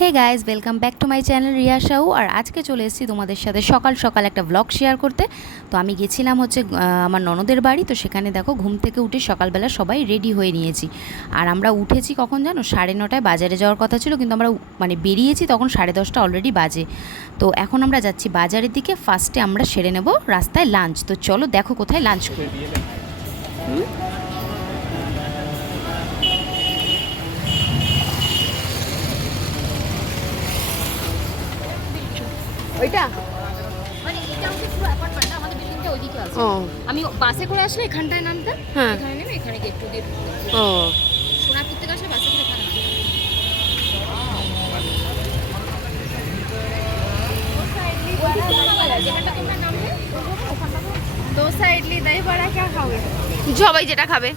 Hey guys, welcome back to my channel Riya Sau. আর আজকে চলে এসেছি তোমাদের সাথে সকাল সকাল একটা ব্লগ শেয়ার করতে। তো আমি গেছিলাম হচ্ছে আমার ননদের বাড়ি। তো সেখানে দেখো ঘুম থেকে উঠে সকালবেলা সবাই রেডি হয়ে নিয়েছি। আর আমরা উঠেছি কখন জানো, 9:30টায়। বাজারে যাওয়ার কথা ছিল, কিন্তু আমরা বেরিয়েছি তখন 10:30 অলরেডি বাজে। তো এখন আমরা যাচ্ছি বাজারের দিকে। ফার্স্টে আমরা সেরে নেব রাস্তায় লাঞ্চ। তো চলো দেখো কোথায় লাঞ্চ করি। ওইটা মানে এটা হচ্ছে পুরো অ্যাপার্টমেন্ট, আমাদের বিল্ডিংটা ওইদিকে আছে। ও আমি বাসে করে আসলে এখানটায় নামতাম, হ্যাঁ। এখানে নেমে এখানে গেট টু গেট ও সোনারপুর থেকে আসলে বাসে করে এখানে নামতাম। যেখানটা তোমরা নামলে डोसा इडली दही बड़ा क्या खाओगे? সবাই যেটা খাবে।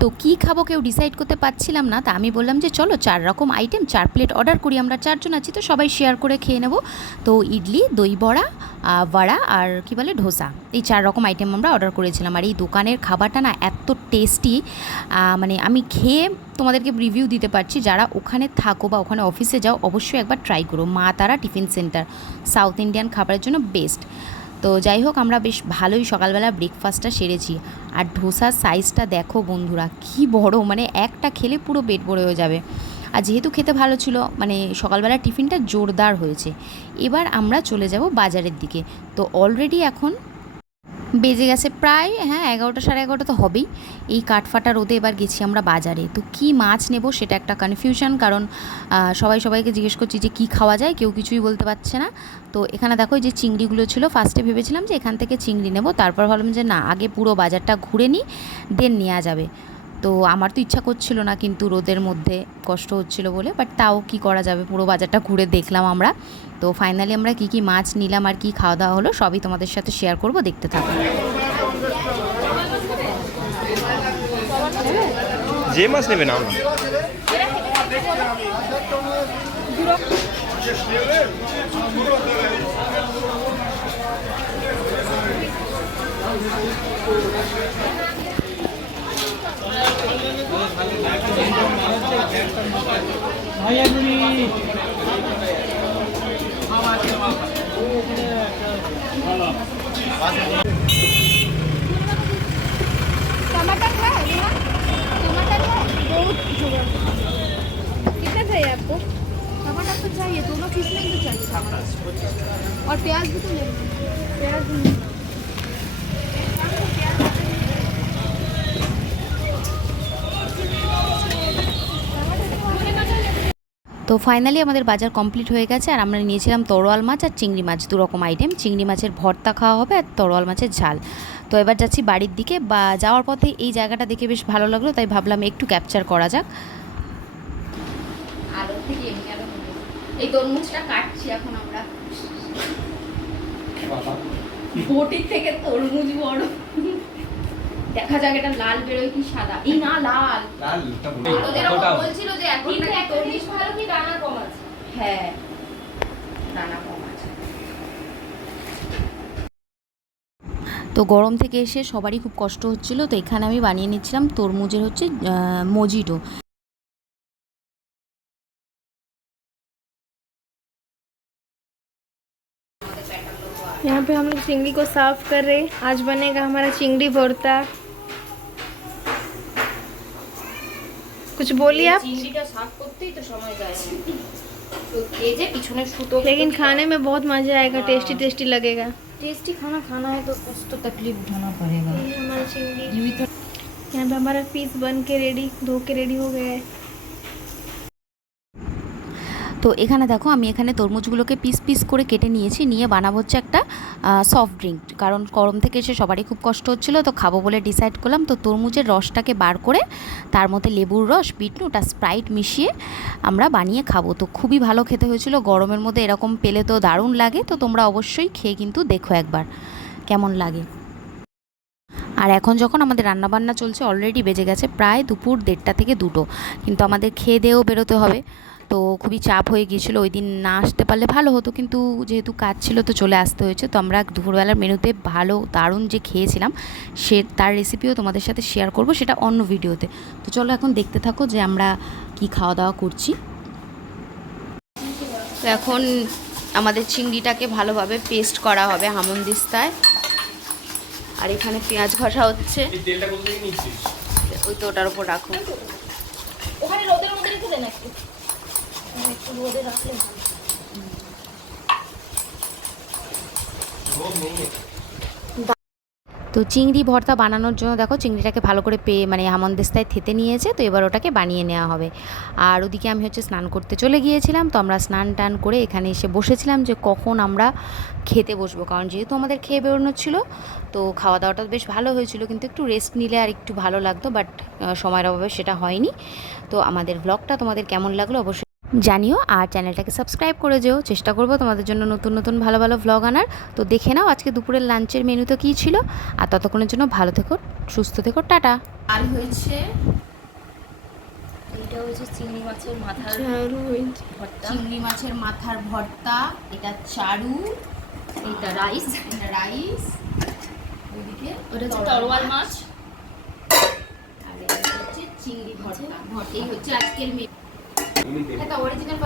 তো কী খাবো কেউ ডিসাইড করতে পারছিলাম না। তা আমি বললাম যে চলো 4 রকম আইটেম 4 প্লেট অর্ডার করি, আমরা 4 জন আছি তো সবাই শেয়ার করে খেয়ে নেব। তো ইডলি, দই বড়া, বড়া আর কি বলে ধোসা, এই 4 রকম আইটেম আমরা অর্ডার করেছিলাম। আর এই দোকানের খাবারটা না এত টেস্টি, মানে আমি খেয়ে তোমাদেরকে রিভিউ দিতে পারছি। যারা ওখানে থাকো বা ওখানে অফিসে যাও অবশ্যই একবার ট্রাই করো। মা তারা টিফিন সেন্টার সাউথ ইন্ডিয়ান খাবারের জন্য বেস্ট। তো যাই হোক, আমরা বেশ ভালোই সকালবেলা ব্রেকফাস্টটা সেরেছি। আর ধোসার সাইজটা দেখো বন্ধুরা, কি বড়, মানে একটা খেলে পুরো পেট ভরে হয়ে যাবে। আর যেহেতু খেতে ভালো ছিল, মানে সকালবেলা টিফিনটা জোরদার হয়েছে। এবার আমরা চলে যাব বাজারের দিকে। তো অলরেডি এখন বেজে গেছে প্রায় 11টা 11:30 তো হবেই। এই কাঠফাটা রোদে এবার গেছি আমরা বাজারে। তো কি মাছ নেব সেটা একটা কনফিউশন, কারণ সবাইকে জিজ্ঞেস করছি যে কী খাওয়া যায়, কেউ কিছুই বলতে পারছে না। তো এখানে দেখো এই যে চিংড়িগুলো ছিল, ফার্স্টে ভেবেছিলাম যে এখান থেকে চিংড়ি নেব, তারপর ভাবলাম যে না, আগে পুরো বাজারটা ঘুরে নিই, দেন নেওয়া যাবে। তো আমার তো ইচ্ছা করছিল না, কিন্তু রোদের মধ্যে কষ্ট হচ্ছিল বলে, বাট তাও কি করা যাবে, পুরো বাজারটা ঘুরে দেখলাম আমরা। তো ফাইনালি আমরা কী মাছ নিলাম আর কি খাওয়া দাওয়া হলো সবই তোমাদের সাথে শেয়ার করব, দেখতে থাকো। যে মাছ নেবে না टमाटर है यहाँ? टमाटर है बहुत शुगर। कितना चाहिए आपको? टमाटर तो चाहिए, दोनों किस में तो चाहिए टमाटर। और प्याज भी तो ले लो। प्याज भी তো ফাইনালি আমাদের বাজার কমপ্লিট হয়ে গেছে। আর আমরা নিয়েছিলাম তরোয়াল মাছ আর চিংড়ি মাছ, 2 রকম আইটেম। চিংড়ি মাছের ভর্তা খাওয়া হবে আর তরোয়াল মাছের ঝাল। তো এবার যাচ্ছি বাড়ির দিকে। বা যাওয়ার পথে এই জায়গাটা দেখে বেশ ভালো লাগলো, তাই ভাবলাম একটু ক্যাপচার করা যাক। আলো থেকে এমনি আলো এই তরমুজটা কাটছি এখন আমরা। বটির থেকে তরমুজ বড়, দেখা যাক এটা লাল বেরোয় কি সাদা। এই না লাল ওদের বলছিল যে এখন নাকি তরমুজ ভালো কি দানা কম আছে। হ্যাঁ, দানা কম আছে। তো গরম থেকে এসে সবারই খুব কষ্ট হচ্ছিল, তো এখানে আমি বানিয়ে নিচ্ছিলাম তরমুজের হচ্ছে মজিটো। यहाँ पे हम लोग चिंगड़ी को साफ कर रहे। आज बनेगा हमारा चिंगड़ी भरता। कुछ बोलिए आप। চিংড়িটা সাফ করতেই তো সময় যায়। তো এই যে পিছনে সুতো, लेकिन खाने में बहुत मजा आएगा, टेस्टी टेस्टी लगेगा। टेस्टी खाना खाना है तो कुछ तो तकलीफ उठाना पड़ेगा। ये हमारा चिंगड़ी, ये भी तो यहाँ पे हमारा पीस बन के रेडी, धो के रेडी हो गया है। তো এখানে দেখো আমি এখানে তরমুজগুলোকে পিস পিস করে কেটে নিয়েছি, নিয়ে বানাবো হচ্ছে একটা সফট ড্রিঙ্ক। কারণ গরম থেকে এসে সবারই খুব কষ্ট হচ্ছিলো, তো খাবো বলে ডিসাইড করলাম। তো তরমুজের রসটাকে বার করে তার মধ্যে লেবুর রস, বিটনুট আর স্প্রাইট মিশিয়ে আমরা বানিয়ে খাবো। তো খুবই ভালো খেতে হয়েছিল। গরমের মধ্যে এরকম পেলে তো দারুণ লাগে। তো তোমরা অবশ্যই খেয়ে কিন্তু দেখো একবার কেমন লাগে। আর এখন যখন আমাদের রান্নাবান্না চলছে, অলরেডি বেজে গেছে প্রায় দুপুর 1:30 থেকে 2টো, কিন্তু আমাদের খেয়ে দেয়েও বেরোতে হবে। তো খুবই চাপ হয়ে গিয়েছিলো, ওই দিন না আসতে পারলে ভালো হতো, কিন্তু যেহেতু কাজ ছিল তো চলে আসতে হয়েছে। তো আমরা দুপুরবেলার মেনুতে ভালো দারুণ যে খেয়েছিলাম তার রেসিপিও তোমাদের সাথে শেয়ার করব, সেটা অন্য ভিডিওতে। তো চলো এখন দেখতে থাকো যে আমরা কি খাওয়া দাওয়া করছি। তো এখন আমাদের চিংড়িটাকে ভালোভাবে পেস্ট করা হবে হামনদিস্তায়, আর এখানে পেঁয়াজ ঘষা হচ্ছে। ওই তো ওটার উপর রাখো। ওখানে রোদের মধ্যে রেখে দেন একটু, একটু রোদে রাখলে তো চিংড়ি ভর্তা বানানোর জন্য দেখো চিংড়িটাকে ভালো করে মানে হামনদিস্তায় থেতে নিয়েছে। তো এবার ওটাকে বানিয়ে নেওয়া হবে। আর ওদিকে আমি হচ্ছে স্নান করতে চলে গিয়েছিলাম। তো আমরা স্নান টান করে এখানে এসে বসেছিলাম যে কখন আমরা খেতে বসবো, কারণ যেহেতু আমাদের খেয়ে বেরোনো ছিল। তো খাওয়া দাওয়াটা বেশ ভালো হয়েছিল, কিন্তু একটু রেস্ট নিলে আর একটু ভালো লাগতো, বাট সময়ের অভাবে সেটা হয়নি। তো আমাদের ব্লগটা তোমাদের কেমন লাগলো অবশ্যই জানিও, আর চ্যানেলটাকে সাবস্ক্রাইব করে যেও। চেষ্টা করবো তোমাদের জন্য নতুন নতুন ভালো ভালো ভ্লগ আনার। তো দেখে নাও আজকে দুপুরের লাঞ্চের মেনু তো কী ছিল। আর ততক্ষণের জন্য ভালো থেকো, সুস্থ থেকো, টাটা। আর হয়েছে এইটা হচ্ছে চিংড়ি মাছের মাথার ভর্তা, চিংড়ি মাছের মাথার ভর্তা, এটা চারু, এইটা রাইস, এটা রাইস, ওইদিকে ওটা হচ্ছে তরোয়াল মাছ, আর এটা হচ্ছে চিংড়ি ভর্তা। এই হচ্ছে আজকের মেনু। এটা অরিজিনাল